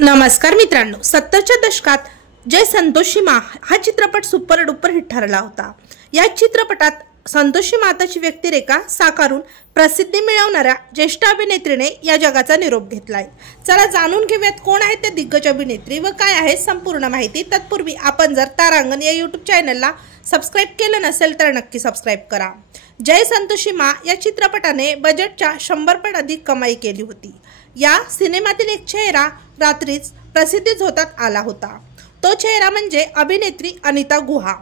नमस्कार मित्रांनो, 70च्या दशकात जय संतोषी मा हा चित्रपट सुपर डुपर हिट ठरला होता। या चित्रपटात संतोषी माताची व्यक्तिरेखा साकारून प्रसिद्धी मिळवणाऱ्या ज्येष्ठ अभिनेत्रीने या जगाचा निरोप घेतलाय। चला जाणून घेऊयात कोण आहे ते दिग्गज अभिनेत्री व काय आहे संपूर्ण माहिती। तत्पूर्वी आपण जर तारांगण या YouTube चॅनलला सबस्क्राइब केलं नसेल तर नक्की सबस्क्राइब करा। जय संतोषी मा या चित्रपटाने बजेटच्या 100 पट अधिक कमाई केली होती। या सिनेमातील एक चेहरा रात्रीच प्रसिद्धीत होतात आला होता। तो चेहरा म्हणजे अभिनेत्री अनिता गुहा।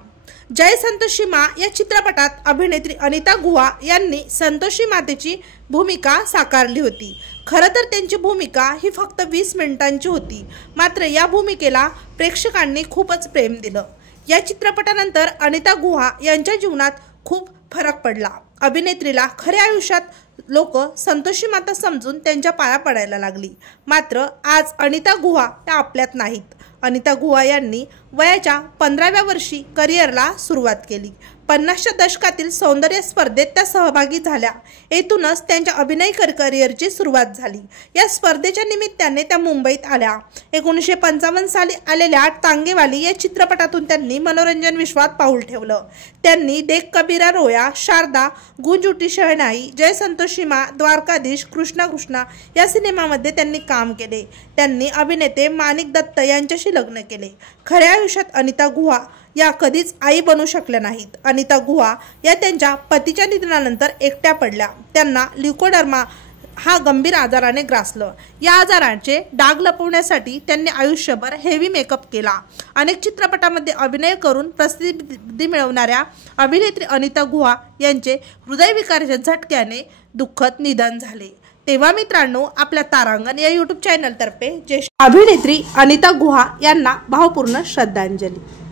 जय संतोषी मा या चित्रपटात अभिनेत्री अनिता गुहा यांनी संतोषी मातेची भूमिका साकारली होती। खरं तर त्यांची भूमिका ही फक्त 20 मिनिटांची होती, मात्र या भूमिकेला प्रेक्षकांनी खूपच प्रेम दिलं। या चित्रपटानंतर अनिता गुहा यांच्या जीवनात खूप फरक पडला। अभिनेत्रीला खऱ्या आयुष्यात लोक संतोषी माता समजून त्यांच्या पाया पडायला लागली। मात्र आज अनिता गुहा त्या आपल्यात नाहीत। अनिता गुहा यांनी वयाच्या 15व्या वर्षी करिअरला सुरुवात केली। 50च्या दशकातील सौंदर्य स्पर्धेत त्या सहभागी झाल्या। येथूनच त्यांच्या अभिनय करिअरची सुरुवात झाली। या स्पर्धेच्या निमित्ताने त्या मुंबईत आल्या। 1955 साली आलेल्या टांगेवाली या चित्रपटातून त्यांनी मनोरंजन विश्वात पाऊल ठेवलं। त्यांनी देख कबीरा रोया, शारदा, गूंज उठी शहनाई, जय संतोषी मा, द्वारकाधीश, कृष्णा कृष्णा या सिनेमामध्ये त्यांनी काम केले। त्यांनी अभिनेते माणिक दत्त यांच्याशी लग्न केले। खऱ्या आयुष्यात अनिता गुहा या कधीच आई बनू शकल्या नाहीत। अनिता गुहा या त्यांच्या पतीच्या निधनानंतर एकट्या पडल्या। त्यांना ल्युकोडर्मा हा गंभीर आजाराने ग्रासलं। या आजाराचे डाग लपवण्यासाठी त्यांनी आयुष्यभर हेवी मेकअप केला। अनेक चित्रपटांमध्ये अभिनय करून प्रसिद्धी मिळवणाऱ्या अभिनेत्री अनिता गुहा यांचे हृदयविकाराच्या झटक्याने दुःखद निधन झाले। तेव्हा मित्रांनो, आपल्या तारांगण या YouTube चॅनलतर्फे ज्येष्ठ अभिनेत्री अनिता गुहा यांना भावपूर्ण श्रद्धांजली।